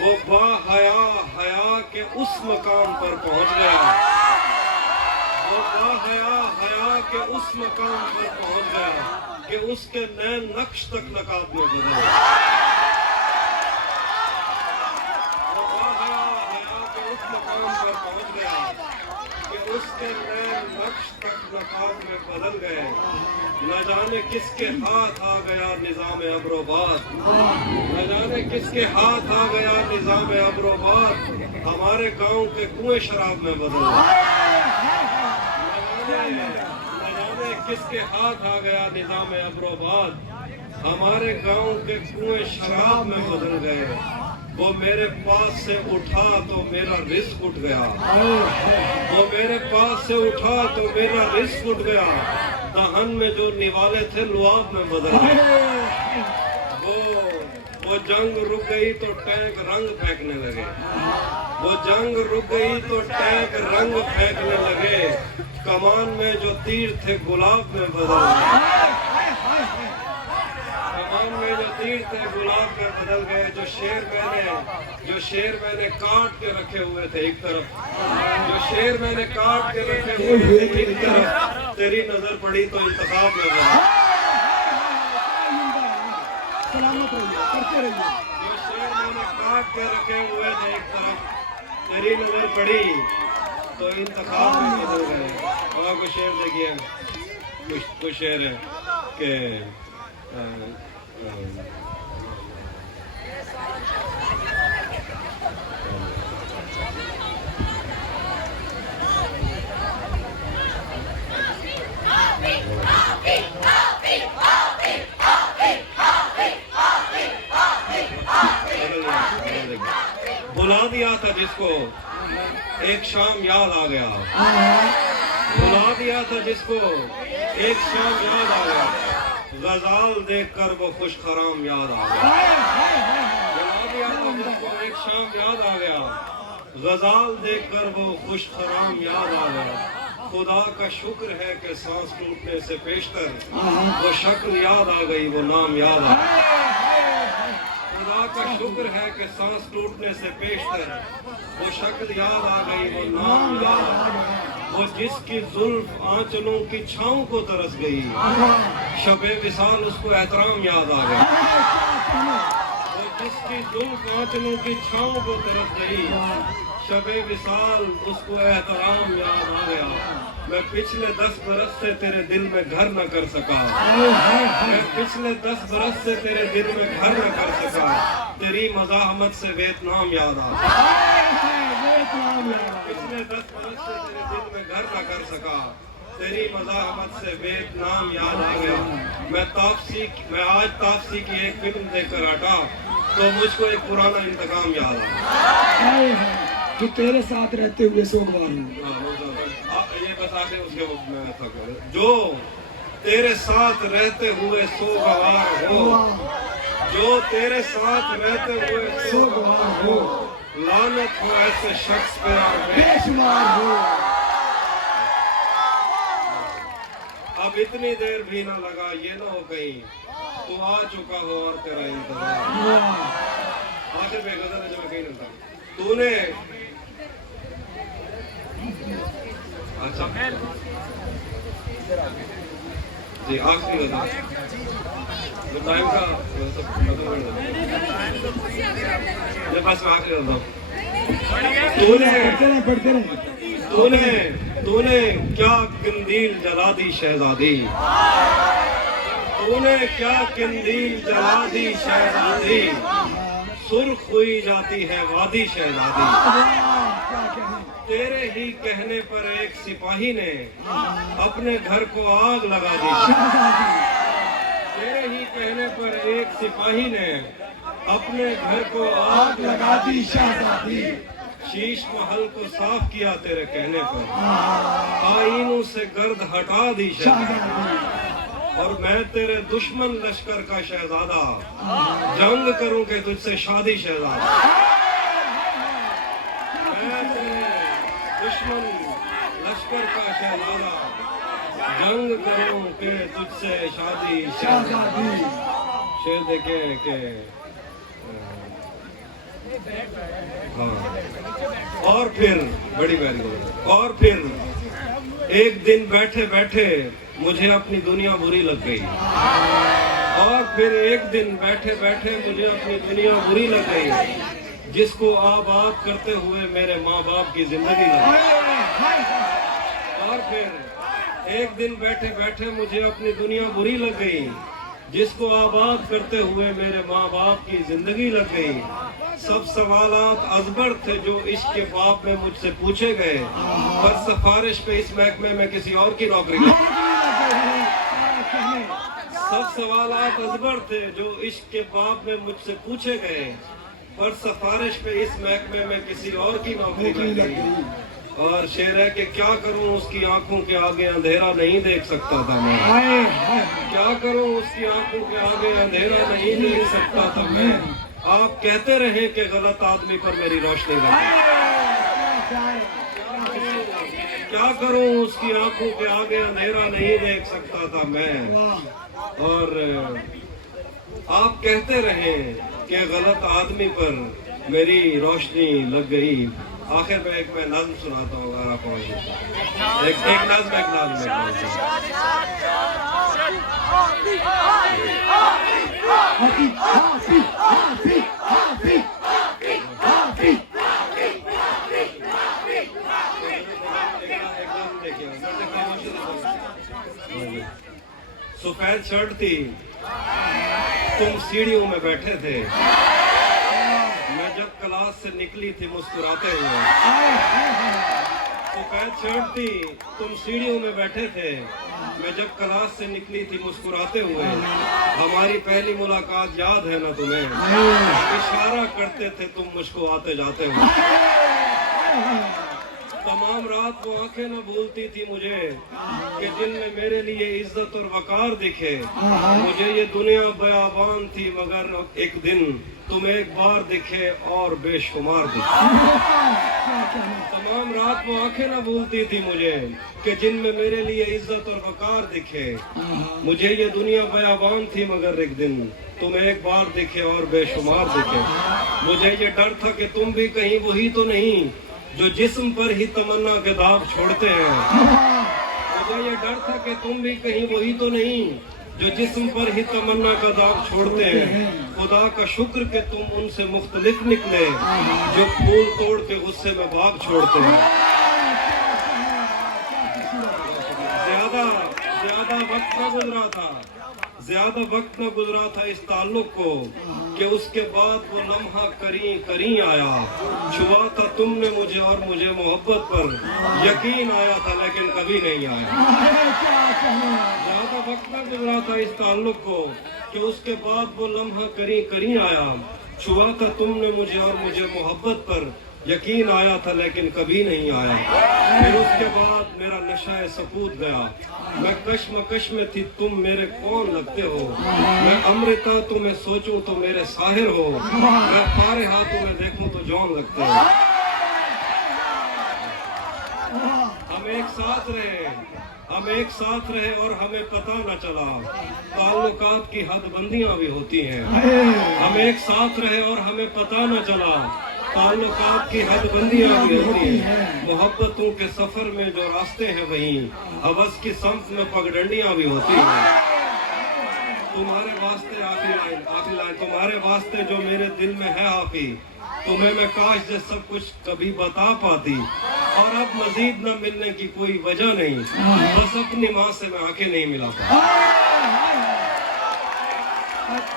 وہ با حیا حیا کے اس مقام پر پہنچ گیا، وہ با حیا حیا کے اس مقام پر پہنچ گیا کہ اس کے نین نقش تک نقاب میں بدلے۔ وہ با حیا حیا کے اس مقام پر پہنچ گیا کہ اس کے نین نقش تک نقاب میں بدل گئے۔ نہ جانے کس کے ہاتھ آ گیا نظام ابروباد، نہ جانے کس کے ہاتھ آ گیا نظام ابروباد، ہمارے گاؤں کے کنویں شراب میں بدل گئے۔ نہ جانے کس کے ہاتھ آ گیا نظام ابروباد، ہمارے گاؤں کے کنویں شراب میں بدل گئے۔ وہ میرے پاس سے اٹھا تو میرا رزق اٹھ گیا، وہ میرے پاس سے اٹھا تو میرا رزق اٹھ گیا۔ دہن میں جو نوالے تھے لعاب میں بدل گئے۔ وہ جنگ رک گئی تو ٹینک رنگ پھینکنے لگے، وہ جنگ رک گئی تو ٹینک رنگ پھینکنے لگے۔ کمان میں جو تیر تھے گلاب میں بدل گئے، کمان میں جو تیر تھے گلاب میں بدل گئے۔ جو شیر میں نے کاٹ کے رکھے ہوئے تھے ایک طرف، جو شیر میں نے کاٹ کے رکھے ہوئے تھے ایک طرف، تیری نظر پڑی تو انتخاب میں بدل گئے۔ جو شیر میں نے کاٹ کے رکھے ہوئے تھے ایک طرف، تیری نظر پڑی تو انتخاب میں بدل گئے۔ اور کوئی شعر دیکھیے، کچھ شعر ہے کہ بلا دیا تھا جس کو ایک شام یاد آ گیا، بلا دیا تھا جس کو ایک شام یاد آ گیا، غزال دیکھ کر وہ خوش خرام یاد آ گیا۔ بلا دیا تھا جس کو ایک شام یاد آ گیا، غزال دیکھ کر وہ خوش خرام یاد آ گیا۔ خدا کا شکر ہے کہ سانس ٹوٹنے سے پیشتر وہ شکل یاد آ گئی، وہ نام یاد آ گیا۔ خدا کا شکر ہے کہ سانس ٹوٹنے سے پیشتر وہ شکل یاد آ گئی، وہ نام یاد آ گیا۔ وہ جس کی زلف آنچلوں کی چھاؤں کو ترس گئی، شب وصال اس کو احترام یاد آ گیا۔ وہ جس کی زلف آنچلوں کی چھاؤں کو ترس گئی، شب وصال اس کو احترام یاد آ گیا۔ میں پچھلے 10 برس سے تیرے دل میں گھر نہ کر سکا، میں پچھلے 10 برس سے تیرے دل میں گھر نہ کر سکا، تیری مزاحمت سے ویتنام یاد آ گیا۔ پچھلے 10 برس سے تیرے دل میں گھر نہ کر سکا، تیری مزاحمت سے ویتنام یاد آ گیا۔ میں آج تاپسی کی ایک فلم دیکھ کر ہٹا تو مجھ کو ایک پرانا انتقام یاد آ گیا۔ جو تیرے ساتھ رہتے ہوئے سوگوار ہوں، یہ بتا دیں اس کے وقت میں ایسا کروں، جو تیرے ساتھ رہتے ہوئے سوگوار ہو، جو تیرے ساتھ رہتے ہوئے سوگوار ہو، لعنت ہو ایسے شخص پہ بے شمار ہو۔ اب اتنی دیر بھی نہ لگا، یہ نہ ہو کہیں تو آ چکا ہو اور تیرا انتظار۔ آخر بے غزل ہے جو میں کہیں نہیں تھا، تو نے اچھا جی آخری غزل ٹائم کا میرے پاس میں آخری غزل تو نے کیا قندیل جلا دی شہزادی، تو نے کیا قندیل جلا دی شہزادی، سرخ ہوئی جاتی ہے وادی شہزادی۔ تیرے ہی کہنے پر ایک سپاہی نے اپنے گھر کو آگ لگا دی، تیرے ہی کہنے پر ایک سپاہی نے اپنے گھر کو آگ لگا دی شہزادی۔ شیش محل کو صاف کیا تیرے کہنے پر، آئینوں سے گرد ہٹا دی شہزادی۔ اور میں تیرے دشمن لشکر کا شہزادہ، جنگ کروں کہ تجھ سے شادی شہزادہ۔ میں تیرے دشمن لشکر کا شہزادہ، جنگ کروں کہ تجھ سے شادی شہزادی۔ شعر دیکھیں کہ हाँ, और फिर बड़ी बात, और फिर एक दिन बैठे बैठे मुझे अपनी दुनिया बुरी लग गई, और फिर एक दिन बैठे बैठे मुझे अपनी दुनिया बुरी लग गई, जिसको आबाद करते हुए मेरे माँ बाप की जिंदगी लग गई। और फिर एक दिन बैठे बैठे मुझे अपनी दुनिया बुरी लग गई, जिसको आबाद करते हुए मेरे माँ बाप की जिंदगी लग गई। सब सवालात अजबर थे जो इश्क के बाप में मुझसे पूछे गए, पर सिफारिश पे इस महकमे में किसी और की नौकरी लगी। सब सवालात अजबर थे जो इश्क के बाप में मुझसे पूछे गए, पर सिफारिश पे इस महकमे में किसी और की नौकरी लग गई। और शेर है कि क्या करूं उसकी आंखों के आगे अंधेरा नहीं देख सकता था मैं, क्या करूं उसकी आंखों के आगे अंधेरा नहीं देख सकता था मैं। आप कहते रहे कि गलत आदमी पर मेरी रोशनी लगी, क्या करूं उसकी आंखों के आगे अंधेरा नहीं देख सकता था मैं। और आप कहते रहे कि गलत आदमी पर मेरी रोशनी लग गई। आखिर में एक मैं नज़्म सुनाता हूँ, अगर आप एक नज़्म सफेद शर्ट थी, तुम सीढ़ियों में बैठे थे, मैं जब क्लास से निकली थी मुस्कुराते हुए। सफेद शर्ट थी, तुम सीढ़ियों में बैठे थे, मैं जब क्लास से निकली थी मुस्कुराते हुए। हमारी पहली मुलाकात याद है ना तुम्हें, इशारा करते थे तुम मुझको आते जाते हुए। तमाम रात वो आंखें न भूलती थी मुझे कि दिन में मेरे लिए इज्जत और वकार दिखे। मुझे ये दुनिया बयाबान थी मगर एक दिन तुम एक बार दिखे और बेशुमार दिखे। तमाम रात वो आंखें न भूलती थी मुझे कि जिन में मेरे लिए इज्जत और वकार दिखे। मुझे ये दुनिया बयाबान थी मगर एक दिन तुम एक बार दिखे और बेशुमार दिखे। मुझे ये डर था कि तुम भी कहीं वही तो नहीं जो जिस्म पर ही तमन्ना के दाग छोड़ते हैं। मुझे ये डर था कि तुम भी कहीं वही तो नहीं जो जिस्म पर ही तमन्ना का दाग छोड़ते हैं। खुदा का शुक्र कि तुम उनसे मुख्तलिफ निकले जो फूल तोड़ के गुस्से में बाग छोड़ते हैं। ज्यादा वक्त न गुजरा था, ज्यादा वक्त न गुजरा था इस ताल्लुक को कि उसके बाद वो लम्हा करी आया। छुआ था तुमने मुझे और मुझे मोहब्बत पर यकीन आया था लेकिन कभी नहीं आया। ज्यादा वक्त न गुजरा था इस ताल्लुक को कि उसके बाद वो लम्हा करी आया। छुआ था तुमने मुझे और मुझे मोहब्बत पर यकीन आया था लेकिन कभी नहीं आया। फिर उसके बाद मेरा नशा सपूत गया। मैं कश्मकश में थी, तुम मेरे कौन लगते हो। मैं अमृता तुम्हें सोचूं तो मेरे साहिर हो। मैं पारे हाथ तुम्हें देखूं तो जौन लगते हो। हम एक साथ रहे और हमें पता न चला। ताल्लुकात की हदबंदियां भी होती हैं। हम एक साथ रहे और हमें पता न चला। ताल्लुकात की हदबंदियां भी होती हैं। मोहब्बतों के सफर में जो रास्ते हैं वहीं हवस की संफ में पगडंडियां भी होती हैं। तुम्हारे वास्ते आखिरी लाइन तुम्हारे वास्ते जो मेरे दिल में है हाफी, तुम्हें मैं काश जे सब कुछ कभी बता पाती। और अब मजीद न मिलने की कोई वजह नहीं, बस अपनी माँ से मैं आंखें नहीं मिला पाती।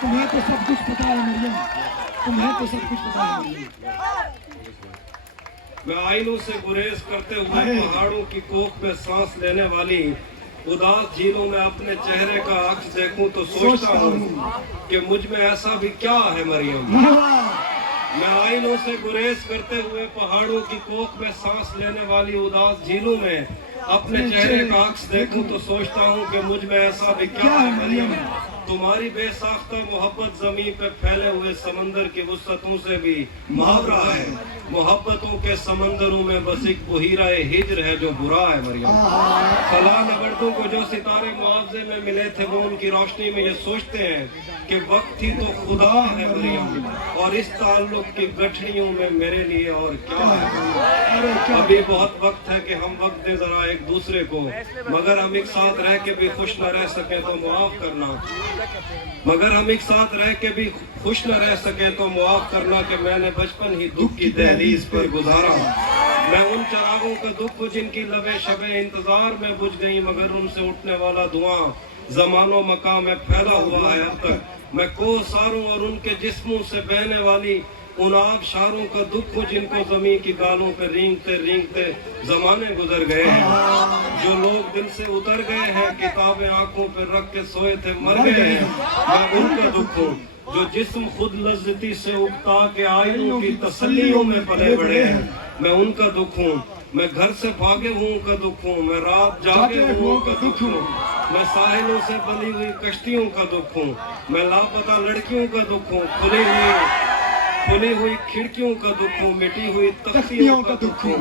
तुम्हें तो सब कुछ पता है मरियम, तुम्हें तो सब कुछ पता है मरियम। मैं आईनों से गुरेज करते हुए पहाड़ों की कोख में सांस लेने वाली उदास झीलों में अपने चेहरे का अक्स देखूं तो सोचता हूँ कि मुझ में ऐसा भी क्या है मरियम। मैं आईनों से गुरेज करते हुए पहाड़ों की कोख में सांस लेने वाली उदास झीलों में अपने चेहरे का अक्स देखूं तो सोचता हूँ कि मुझ में ऐसा भी क्या है मरियम। तुम्हारी बेसाख्ता मोहब्बत जमीन पे फैले हुए समंदर की वसअतों से भी मुहावरा है। मोहब्बतों के समंदरों में बस एक बुहीरा हिज्र है जो बुरा है मरियम। फलां नगरदों को जो सितारे मुआवजे में मिले थे वो उनकी रोशनी में ये सोचते हैं कि वक्त ही तो खुदा है मरियम, और इस ताल्लुक की गठरियों में मेरे लिए और क्या है। अभी बहुत वक्त है कि हम वक्त दें जरा एक दूसरे को, मगर हम एक साथ रह के भी खुश न रह सके तो मुआफ करना, मगर हम एक साथ रह के भी खुश न रह सके तो मुआफ करना कि मैंने बचपन ही दुख की दहलीज पर गुजारा। मैं उन चरागों का दुख जिनकी लबे शबे इंतजार में बुझ गई, मगर उनसे उठने वाला धुआं जमानो मकाम में फैला हुआ है अब तक। मैं कोसारों और उनके जिस्मों से बहने वाली उन आबशारों का दुख जिनको जमीन की गालों पे रेंगते रेंगते जमाने गुजर गए हैं। जो लोग दिल से उतर गए हैं, किताबें आंखों पे रख के सोए थे मर गए हैं, मैं उनका दुख हूँ। जो जिस्म खुद लज्जती से उगता के आयनों की तसल्लियों में पले बड़े हैं, मैं उनका दुख हूँ। मैं घर से भागे हुओं का दुख हूँ, मैं रात जागे हुओं का दुख हूँ। मैं साहिलों से बनी हुई कश्तियों का दुख हूँ, मैं लापता लड़कियों का दुख हूँ। खुली हुई खिड़कियों का दुख हूँ, मिटी हुई तख्तियों का दुख हूँ।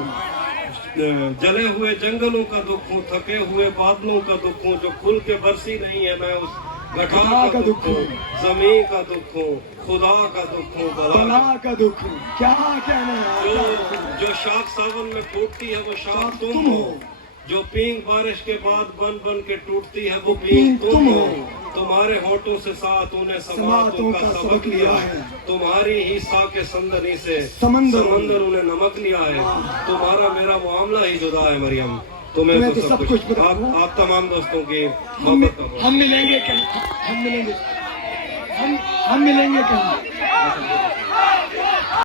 जले हुए जंगलों का दुख हूँ, थके हुए बादलों का दुख हूँ। जो खुल के बरसी नहीं है मैं उस घटा का दुख हूँ। जमीन का दुख हूँ, खुदा का दुख हूँ, बला का दुख हूँ। क्या कहना जो शाख सावन में फूटती है वो शाख तुम हो। जो पींग बारिश के बाद बन बन के टूटती है वो पींग तुम हो। तुम्हारे होठों से साथ उन्हें समातों का सबक लिया है। तुम्हारी ही सा के संदनी से समंदर उन्हें नमक लिया है। तुम्हारा मेरा मामला ही जुदा है मरियम, तुम्हें तो सब कुछ आप तमाम दोस्तों की हम मिलेंगे कहीं, हम मिलेंगे कहीं।